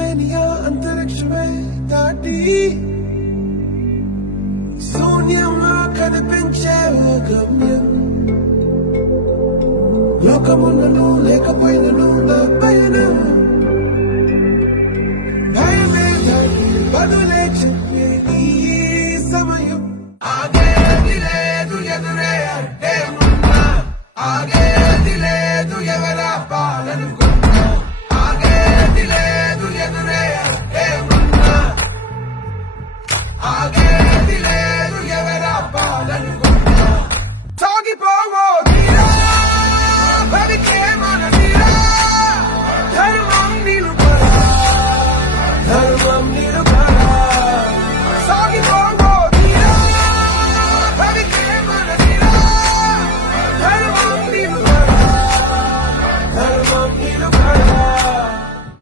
లేని ఆ అంతరిక్షమే దాటి శూన్యంలో కనిపించే ఓ గమ్యం. లోకములను లేకపోయినను నా పయనం భయమే దాటి బదులే